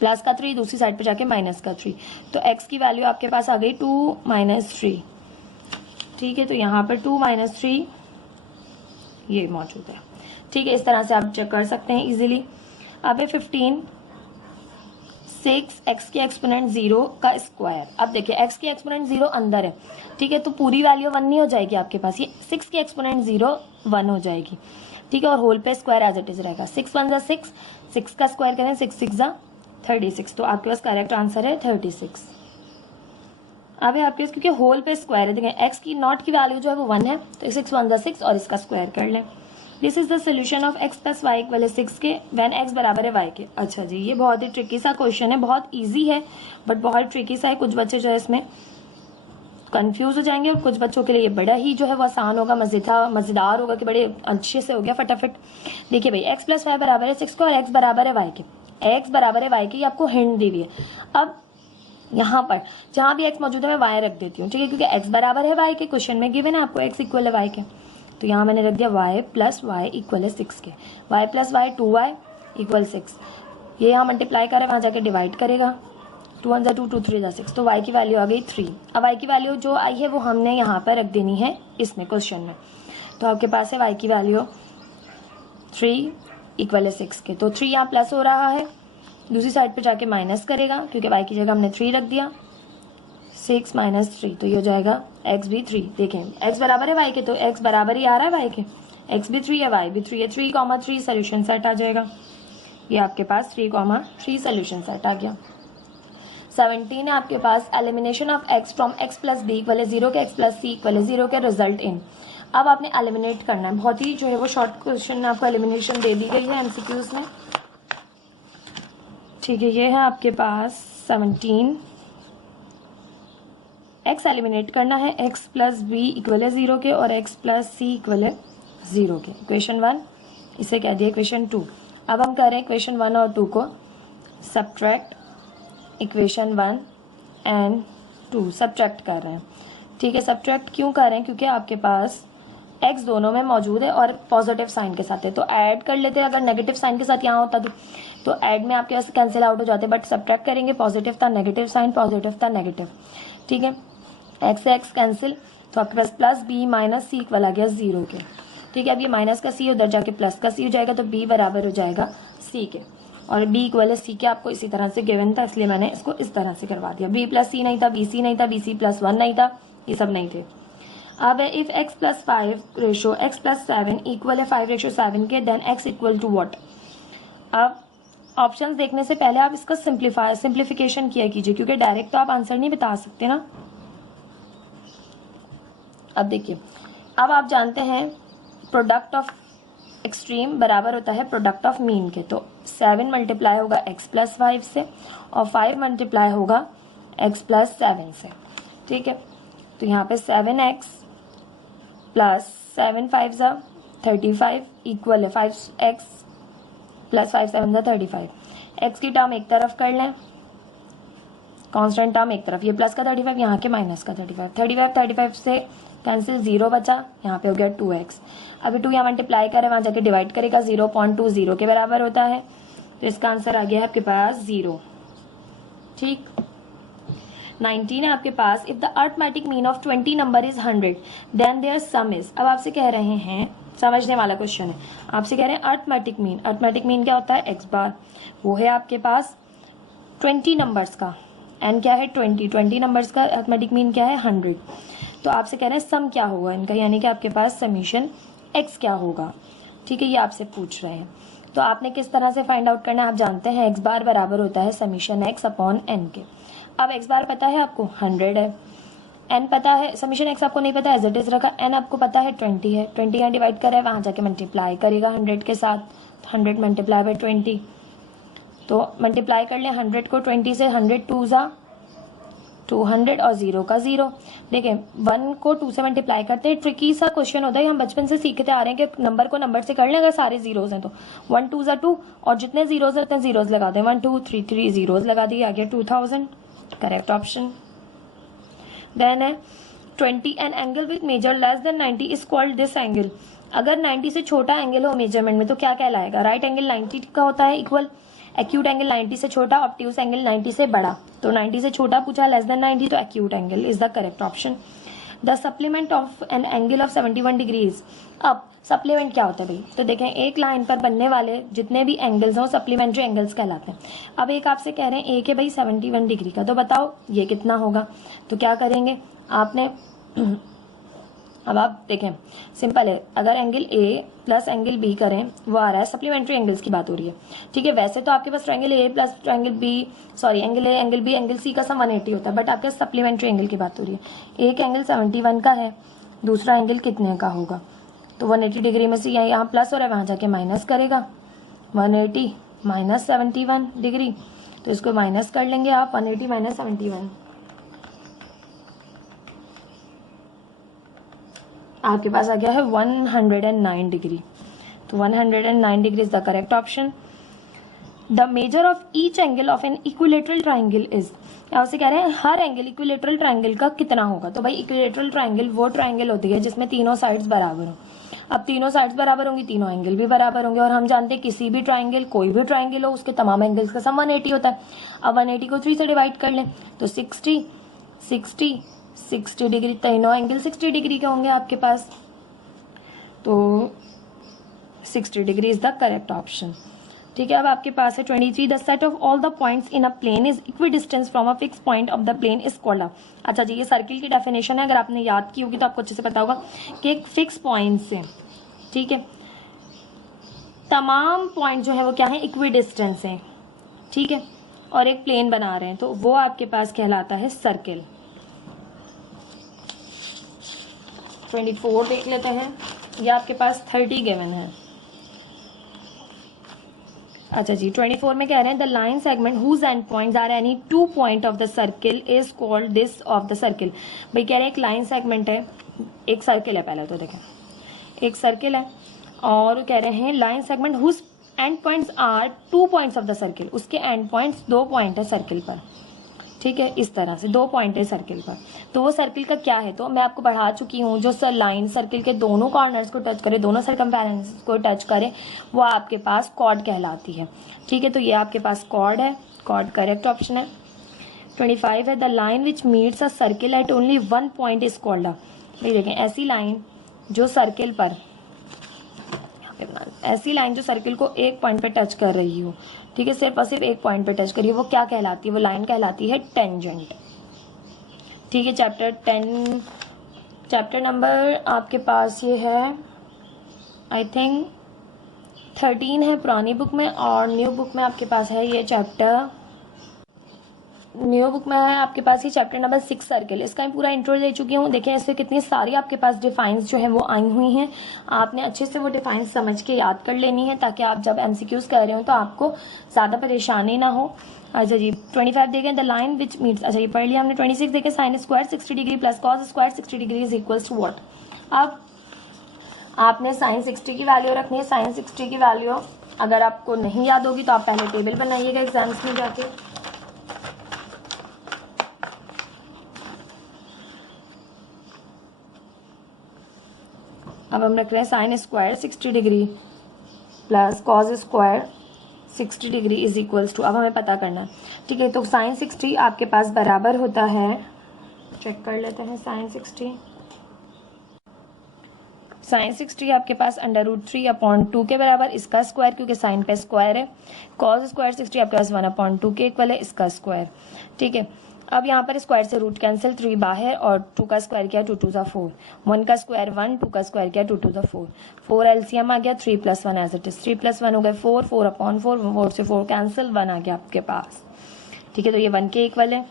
+3 दूसरी साइड पे जाके -3, तो x की वैल्यू आपके पास आ गई 2 - 3। ठीक है, तो यहाँ पर 2 - 3 ये मौजूद है। ठीक है, इस तरह से आप चेक कर सकते हैं इजीली। अब है 15 6 x के एक्सपोनेंट 0 का स्क्वायर। अब देखिए x के एक्सपोनेंट 0 अंदर है, ठीक है, तो पूरी वैल्यू 1 नहीं हो जाएगी आपके पास, ये 6 के एक्सपोनेंट 0 1 हो जाएगी। ठीक है, और होल पे स्क्वायर एज इट इज रहेगा। 6 1 = 6, 6 का स्क्वायर करें 6 6 = 36, तो आपके पास करेक्ट आंसर है 36। अब है आपके पास, क्योंकि होल पे स्क्वायर है, देखें x की नॉट की वैल्यू जो है वो 1 है, तो 6 1 = 6 और इसका स्क्वायर कर लें। This is the solution of x + y = 6 के व्हेन x बराबर है y के। अच्छा जी, ये बहुत ही ट्रिकी सा क्वेश्चन है, बहुत ईजी है बट बहुत ट्रिकी सा है। कुछ बच्चे जो है इसमें कंफ्यूज हो जाएंगे और कुछ बच्चों के लिए ये बड़ा ही जो है वो आसान होगा, मजेदार होगा कि बड़े अच्छे से हो गया फटाफट। देखिए भाई, x + y बराबर है 6 के और x बराबर है y के, x बराबर है y के, ये आपको हिंट दी हुई है। अब यहाँ पर जहाँ भी x मौजूद है मैं y रख देती हूँ, ठीक है, क्योंकि x बराबर है y के, क्वेश्चन में गिवन है आपको x = y के, तो यहाँ मैंने रख दिया y + y = 6 के, y + y 2y = 6। ये यहाँ मल्टीप्लाई करे, वहाँ जाके डिवाइड करेगा, 2 1 = 2 2 3 = 6, तो y की वैल्यू आ गई 3। अब y की वैल्यू जो आई है वो हमने यहाँ पर रख देनी है इसमें क्वेश्चन में, तो आपके पास है y की वैल्यू 3 = 6 के, तो 3 यहाँ प्लस हो रहा है, दूसरी साइड पे जाके माइनस करेगा, क्योंकि y की जगह हमने 3 रख दिया, 6 - 3, तो ये हो जाएगा x भी 3। देखें x बराबर है y के, तो x बराबर ही आ रहा है y के, x भी 3 है y भी 3 है, 3,3 सोल्यूशन सेट आ जाएगा। ये आपके पास 3,3 सोल्यूशन सेट आ गया। 17 है आपके पास, elimination of x from x + b = 0 के, x + c = 0 के, रिजल्ट इन। अब आपने एलिमिनेट करना है, बहुत ही जो है वो शॉर्ट क्वेश्चन में आपको एलिमिनेशन दे दी गई है MCQs में। ठीक है, ये है आपके पास 17, x एलिमिनेट करना है, x + b = 0 के और x + c = 0 के। इक्वेशन 1 इसे कह दिया इक्वेशन 2। अब हम कर रहे हैं इक्वेशन 1 और 2 को सब्ट्रैक्ट, इक्वेशन 1 एंड 2 सब्ट्रैक्ट कर रहे हैं। ठीक है, सब्ट्रैक्ट क्यों कर रहे हैं, क्योंकि आपके पास x दोनों में मौजूद है और पॉजिटिव साइन के साथ है, तो ऐड कर लेते हैं। अगर नेगेटिव साइन के साथ यहाँ होता तो ऐड में आपके पास कैंसिल आउट हो जाते, बट सब्ट्रैक्ट करेंगे, पॉजिटिव था नेगेटिव साइन, पॉजिटिव था नेगेटिव। ठीक है, एक्स से एक्स कैंसिल, तो आपके पास प्लस बी माइनस सी इक्वल आ गया 0 के। ठीक है, अब ये माइनस का सी उधर जाके प्लस का सी हो जाएगा, तो बी बराबर हो जाएगा सी के, और बी इक्वल है सी के। आपको इसी तरह से गिवन था, इसलिए मैंने इसको इस तरह से करवा दिया। बी प्लस सी नहीं था, बी सी नहीं था, बी सी प्लस 1 नहीं था, ये सब नहीं थे। अब है if x plus 5 ratio x plus 7 equal है 5 रेशो 7 के, then x equal to what. अब ऑप्शंस देखने से पहले आप इसका सिंप्लीफिकेशन किया कीजिए, क्योंकि डायरेक्ट तो आप आंसर नहीं बता सकते ना। अब देखिए, अब आप जानते हैं प्रोडक्ट ऑफ एक्सट्रीम बराबर होता है प्रोडक्ट ऑफ मीन के, तो 7 मल्टीप्लाई होगा x प्लस 5 से और 5 मल्टीप्लाई होगा x प्लस 7 से। ठीक है, तो यहाँ पे 7x प्लस 7 5 ज़ा 35 इक्वल है 5x प्लस 5 7 ज़ा 35। x की टर्म एक तरफ कर लें, कांस्टेंट टर्म एक तरफ, ये प्लस का 35 यहाँ के माइनस का 35 से कैंसिल, 0 बचा, यहाँ पे हो गया 2x। अभी 2 यहाँ मल्टीप्लाई करें, वहाँ जाके डिवाइड करेगा, 0.20 के बराबर होता है, तो इसका आंसर आ गया है आपके पास 0। ठीक, 19 है आपके पास। If the arithmetic mean of 20 number is 100 then their sum is. अब आपसे कह रहे हैं, समझने वाला क्वेश्चन है, आपसे कह रहे हैं अरिथमेटिक मीन। अरिथमेटिक मीन क्या होता है, एक्स बार, वो है आपके पास 20 नंबर्स का, एन क्या है 20 नंबर्स का अरिथमेटिक मीन क्या है 100। तो आपसे कह रहे हैं सम क्या होगा इनका, यानी कि आपके पास समीशन एक्स क्या होगा। ठीक है, ये आपसे पूछ रहे हैं, तो आपने किस तरह से फाइंड आउट करना है, आप जानते हैं एक्स बार बराबर होता है समीशन एक्स अपॉन एन के। अब एक्स बार पता है आपको 100 है, एन पता है, समीशन एक्स आपको नहीं पता, एज इट इज रखा, एन आपको पता है 20 है, 20 यहाँ डिवाइड करा है, वहाँ जाके मल्टीप्लाई करेगा 100 के साथ, 100 मल्टीप्लाई बाय 20, तो मल्टीप्लाई कर लें 100 को 20 से, 100 2 ज़ा 200 और 0 का 0। देखें 1 को 2 से मल्टीप्लाई करते हैं, ट्रिकी सा क्वेश्चन होता है, हम बचपन से सीखते आ रहे हैं कि नंबर को नंबर से कर लें, अगर सारे जीरोज हैं तो 1 2 ज़ा 2 और जितने जीरोज हैं उतने जीरोज लगा दें, 1 2 3 3 जीरोज लगा दिए, आ गया 2000, करेक्ट ऑप्शन। देन है 20 an angle with measure less than 90 is called this angle. अगर 90 से छोटा एंगल हो मेजरमेंट में तो क्या कहलाएगा, राइट एंगल 90 का होता है इक्वल, एक्यूट एंगल 90 से छोटा, ऑब्ट्यूज एंगल 90 से बड़ा, तो 90 से छोटा पूछा लेस देन 90, तो acute angle is the correct option. The supplement of an angle of 71 degrees. अब सप्लीमेंट क्या होता है भाई, तो देखें एक लाइन पर बनने वाले जितने भी एंगल्स हों सप्लीमेंट्री एंगल्स कहलाते हैं। अब एक आपसे कह रहे हैं एक है भाई 71 डिग्री का, तो बताओ ये कितना होगा, तो क्या करेंगे आपने अब आप देखें सिंपल है, अगर angle A plus angle B करें वो आ रहा है, सप्लीमेंट्री एंगल्स की बात हो रही है। ठीक है, वैसे तो आपके पास triangle A plus triangle B, sorry angle A angle B angle C का सम 180 होता है, बट आपके सप्लीमेंट्री एंगल की बात हो रही है। एक एंगल 71 का है, दूसरा एंगल कितने का होगा, तो 180 डिग्री में से यहाँ प्लस हो रहा है, वहाँ जाके माइनस करेगा, 180 माइनस 71 डिग्री, तो इसको माइनस कर लेंगे आप, 180 माइनस 71 आपके पास आ गया है 109 डिग्री, तो 109 degree is the correct option. The measure of each angle of an equilateral triangle is. आपसे कह रहे हैं हर एंगल इक्विलेटरल ट्राइंगल का कितना होगा, तो भाई इक्विलेटरल ट्राइंगल वो ट्राइंगल होती है जिसमें तीनों साइड्स बराबर हो। अब तीनों साइड्स बराबर होंगी, तीनों एंगल भी बराबर होंगे, और हम जानते हैं किसी भी ट्राइंगल, कोई भी ट्राइंगल हो उसके तमाम एंगल्स का सम 180 होता है। अब 180 को 3 से डिवाइड कर लें तो 60 60 60 डिग्री, तीनों एंगल 60 डिग्री के होंगे आपके पास, तो 60 degree is the correct option. ठीक है, अब आपके पास है 23 the set of all the points in a plane is equidistant from a fix point of the plane is called. अच्छा जी, ये सर्किल की डेफिनेशन है, अगर आपने याद की होगी तो आपको अच्छे से पता होगा कि एक फिक्स पॉइंट से, ठीक है, तमाम पॉइंट जो है वो क्या है, इक्वी डिस्टेंस है। ठीक है, और एक प्लेन बना रहे हैं, तो वो आपके पास कहलाता है सर्किल। 24 देख लेते हैं, या आपके पास 30 गिवन है। अच्छा जी, 24 में कह रहे हैं the line segment whose end points are any 2 point of the circle is called this of the circle. भाई कह रहे हैं एक लाइन सेगमेंट है, एक सर्किल है, पहले तो देखें एक सर्किल है, और कह रहे हैं line segment whose end points are 2 points of the circle, उसके एंड पॉइंट्स 2 पॉइंट है सर्किल पर। ठीक है, इस तरह से 2 पॉइंट है सर्किल पर, तो वो सर्किल का क्या है, तो मैं आपको पढ़ा चुकी हूँ, जो लाइन सर्किल के दोनों कॉर्नर्स को टच करे, दोनों सर्कमफेरेंस को टच करे, वो आपके पास कॉर्ड कहलाती है। ठीक है, तो ये आपके पास कॉर्ड है, कॉर्ड करेक्ट ऑप्शन है। 25 है, the line which meets a circle eight only one point is called a. भाई देखें, ऐसी लाइन जो सर्किल को एक पॉइंट पे टच कर रही हो, ठीक है, सिर्फ और सिर्फ एक पॉइंट पे टच करिए, वो क्या कहलाती है? वो लाइन कहलाती है टेंजेंट। ठीक है, चैप्टर नंबर आपके पास ये है आई थिंक 13 है पुरानी बुक में, और न्यू बुक में आपके पास है ये चैप्टर, न्यू बुक में है आपके पास ये चैप्टर नंबर 6 सर्किल। इसका मैं पूरा इंट्रो दे चुकी हूँ। देखें इससे कितनी सारी आपके पास डिफाइंस जो है वो आई हुई हैं, आपने अच्छे से वो डिफाइंस समझ के याद कर लेनी है, ताकि आप जब एमसीक्यूज कर रहे हो तो आपको ज़्यादा परेशानी ना हो। अच्छा जी, 25 देखें, द लाइन विच मीट्स, अच्छा ये पढ़ लिया हमने। 26 देखें, sine square 60 degree plus cos square 60 degree is equals to what. अब आपने साइन 60 की वैल्यू रखनी है। साइन 60 की वैल्यू अगर आपको नहीं याद होगी तो आप पहले टेबल बनाइएगा एग्जाम्स में जाके। अब हम रख रहे हैं sine square 60 degree plus cos square 60 degree is equals to, अब हमें पता करना है, ठीक है। तो साइन 60 आपके पास बराबर होता है, चेक कर लेते हैं, साइन 60 आपके पास √3/2 के बराबर, इसका स्क्वायर क्योंकि साइन पे स्क्वायर है। कॉस स्क्वायर 60 आपके पास 1/2 के इक्वल है, इसका स्क्वायर, ठीक है। अब यहाँ पर स्क्वायर से रूट कैंसिल, 3 बाहर और 2 का स्क्वायर किया 2 2 4, 1 का स्क्वायर 1, 2 का स्क्वायर किया 2 2 4, 4 एलसीएम आ गया, 3 + 1 एज इट इज, 3 + 1 हो गए 4, 4/4, 4 से 4 कैंसिल, 1 आ गया आपके पास, ठीक है। तो ये 1 के इक्वल है,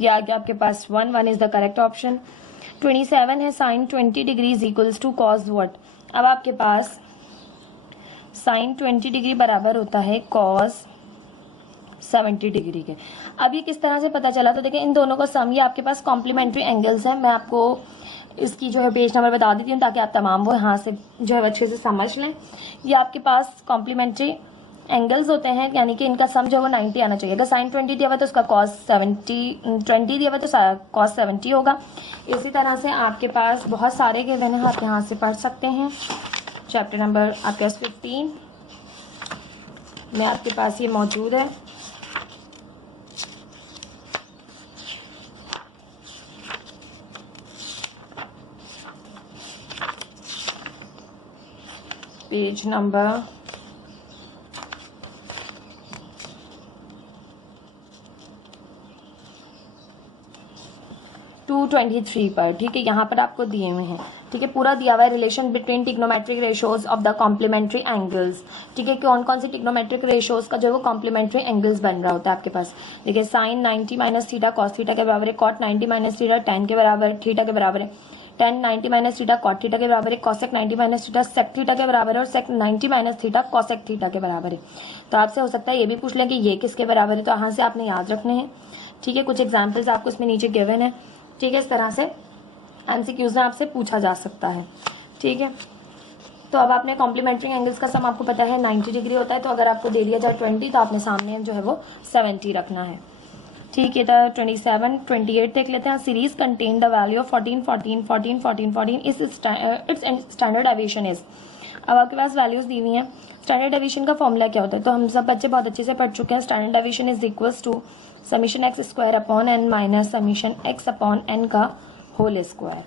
ये आ गया आपके पास 1 इज द करेक्ट ऑप्शन। 27 है, sine 20 degree is equals to cos what. अब आपके पास साइन 20 डिग्री बराबर होता है कॉस 70 डिग्री के। अब ये किस तरह से पता चला? तो देखिए इन दोनों का सम, ये आपके पास कॉम्प्लीमेंट्री एंगल्स हैं। मैं आपको इसकी जो है पेज नंबर बता देती हूँ ताकि आप तमाम वो यहाँ से जो है अच्छे से समझ लें। ये आपके पास कॉम्प्लीमेंट्री एंगल्स होते हैं, यानी कि इनका सम जो है वो 90 आना चाहिए। अगर साइन 20 दिया हुआ तो उसका कॉस 20 दिया हुआ तो कॉस 70 होगा। इसी तरह से आपके पास बहुत सारे गिवन हैं, आप यहाँ से पढ़ सकते हैं। चैप्टर नंबर आपके पास 15 में आपके पास ये मौजूद है। पेज नंबर 223 पर, ठीक है, यहाँ पर आपको दिए हुए हैं, ठीक है, पूरा दिया हुआ है relation between trigonometric ratios of the complementary angles, ठीक है। कौन कौन से टिग्नोमेट्रिक रेशोज का जो है वो कॉम्प्लीमेंट्री एंगल्स बन रहा होता है आपके पास। देखिए sine 90 minus theta cos theta के बराबर है, कॉट 90 माइनस थीटा tan के बराबर, थीटा के बराबर है, tan 90 minus theta cot theta के बराबर है, cosec 90 minus theta sec theta के बराबर है, और sec 90 minus theta cosec theta के बराबर है। तो आपसे हो सकता है ये भी पूछ लें कि ये किसके बराबर है, तो यहाँ से आपने याद रखने हैं, ठीक है। कुछ एग्जाम्पल्स आपको इसमें नीचे गिवन है, ठीक है। इस तरह से एमसीक्यूज में आपसे पूछा जा सकता है, ठीक है। तो अब आपने कॉम्प्लीमेंट्री एंगल्स का सम आपको पता है 90 डिग्री होता है, तो अगर आपको दे दिया जाए 20 तो आपने सामने जो है वो 70 रखना है, ठीक है। तो 27 28 देख लेते हैं। Series contain the value of 14 14 14 14 14 it's standard deviation is. अब आपके पास वैल्यूज दी हुई हैं। स्टैंडर्ड डेविएशन का फॉर्मूला क्या होता है? तो हम सब बच्चे बहुत अच्छे से पढ़ चुके हैं। Standard deviation is equals to summation x square upon n minus summation x upon n का होल स्क्वायर।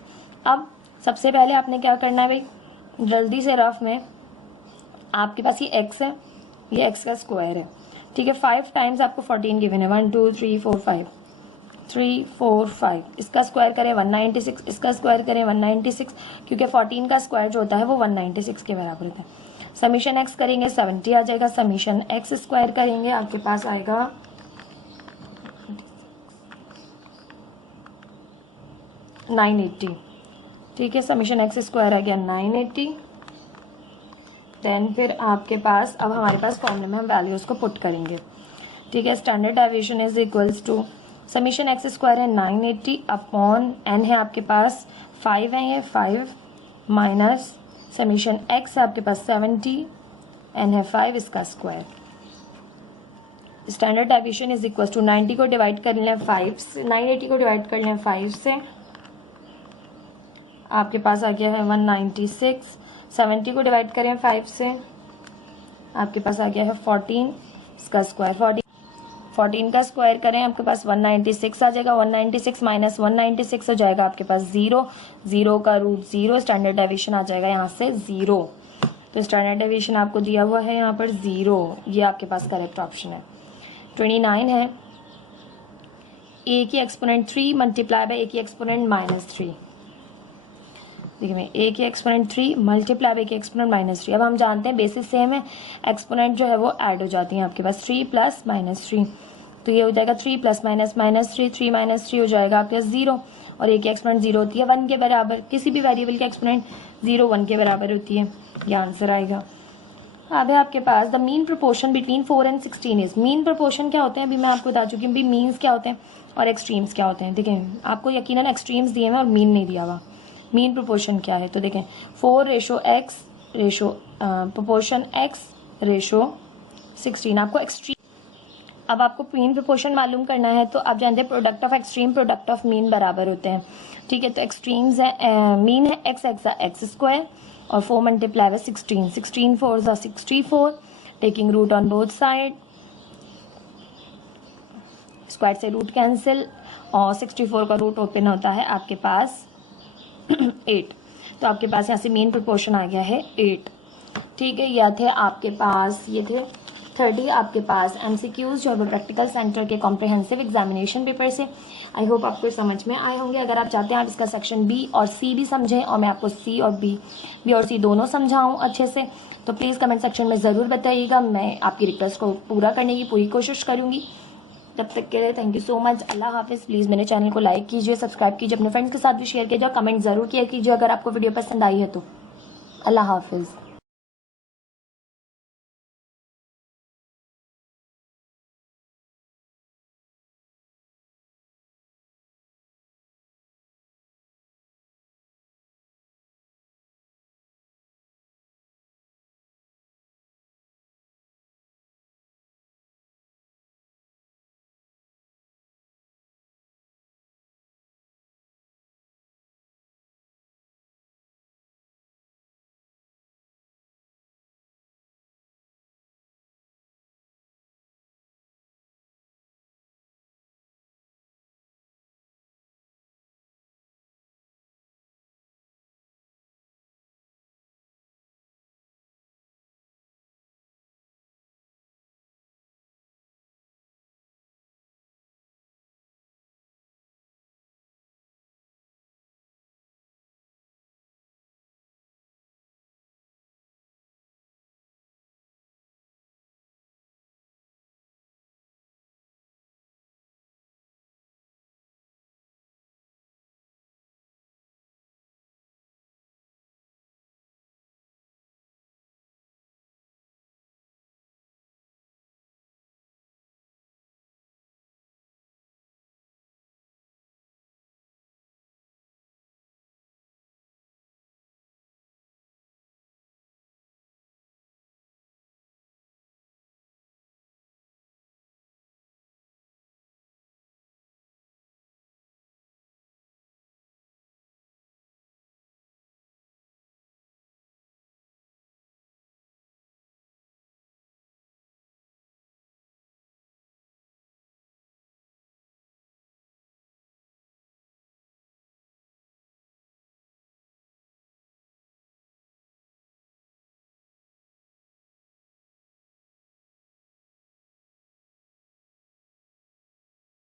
अब सबसे पहले आपने क्या करना है भाई, जल्दी से रफ में, आपके पास ये x है, ये x का स्क्वायर है, ठीक है। 5 टाइम्स आपको 14 गिवन है, 1 2 3 4 5 3 4 5, इसका स्क्वायर करें 196, इसका स्क्वायर करें 196, क्योंकि 14 का स्क्वायर जो होता है वो 196 के बराबर होता है। समीशन x करेंगे 70 आ जाएगा, समीशन x स्क्वायर करेंगे आपके पास आएगा 980, ठीक है। समीशन x स्क्वायर आ गया 980। देन फिर आपके पास, अब हमारे पास फॉर्मूले में हम वैल्यूज को पुट करेंगे, ठीक है। Standard deviation is equals to summation x square है 980 अपॉन n है आपके पास 5 है, ये 5 माइनस समीशन x आपके पास 70, n है 5, इसका स्क्वायर। Standard deviation is equals to 90 को डिवाइड कर लें 5 से, 980 को डिवाइड कर लें 5 से, आपके पास आ गया है 196। 70 को डिवाइड करें 5 से, आपके पास आ गया है 14, इसका स्क्वायर 14। 14 का स्क्वायर करें आपके पास 196 आ जाएगा। 196 माइनस 196 हो जाएगा आपके पास 0, 0 का रूट 0, स्टैंडर्ड डेविएशन आ जाएगा यहाँ से 0। तो स्टैंडर्ड डेविएशन आपको दिया हुआ है यहाँ पर 0, ये आपके पास करेक्ट ऑप्शन है। 29 है a की एक्सपोनेंट 3 मल्टीप्लाई बाय a की एक्सपोनेंट -3। देखिए मैं a की एक्सपोनेंट 3 मल्टीप्लाई बाय a की एक्सपोनेंट -3। अब हम जानते हैं बेसिस सेम है, एक्सपोनेंट जो है वो ऐड हो जाती है आपके पास 3 प्लस -3, तो ये हो जाएगा 3 प्लस माइनस -3, 3 - 3 हो जाएगा आपके पास 0, और a की एक्सपोनेंट 0 होती है 1 के बराबर। किसी भी वेरिएबल की एक्सपोनेंट 0 1 के बराबर होती है, ये आंसर आएगा। अब है आपके पास the mean proportion between 4 and 16 is. Mean proportion क्या होते हैं अभी मैं आपको बता चुकी हूँ, मीन्स क्या होते हैं और एक्सट्रीम्स क्या होते हैं। देखें आपको यकीनन एक्सट्रीम्स दिए हैं और मीन नहीं दिया हुआ। मीन प्रोपोर्शन क्या है तो देखें 4:x ratio proportion x ratio 16 आपको एक्सट्रीम। अब आपको मीन प्रोपोर्शन मालूम करना है तो आप जानते हैं product of extreme product of mean बराबर होते हैं, ठीक है। तो एक्सट्रीम्स है मीन है x स्क्वायर और 4 मल्टीप्लाई बाय 16, 16 4 ज़ा 64, taking root on both side, square से रूट कैंसिल और 64 का रूट ओपन होता है आपके पास 8, तो आपके पास यहाँ से मीन प्रोपोर्शन आ गया है 8, ठीक है। यह थे आपके पास, ये थे 30 आपके पास MCQs जो है प्रैक्टिकल सेंटर के कॉम्प्रिहेंसिव एग्जामिनेशन पेपर से। आई होप आपको समझ में आए होंगे। अगर आप चाहते हैं आप इसका सेक्शन बी और सी भी समझें और मैं आपको सी और सी दोनों समझाऊं अच्छे से, तो प्लीज़ कमेंट सेक्शन में ज़रूर बताइएगा। मैं आपकी रिक्वेस्ट को पूरा करने की पूरी कोशिश करूँगी। तब तक के लिए थैंक यू सो मच, अल्लाह हाफिज़। प्लीज़ मेरे चैनल को लाइक कीजिए, सब्सक्राइब कीजिए, अपने फ्रेंड्स के साथ भी शेयर कीजिए, कमेंट ज़रूर किया कीजिए अगर आपको वीडियो पसंद आई है तो। अल्लाह हाफिज़।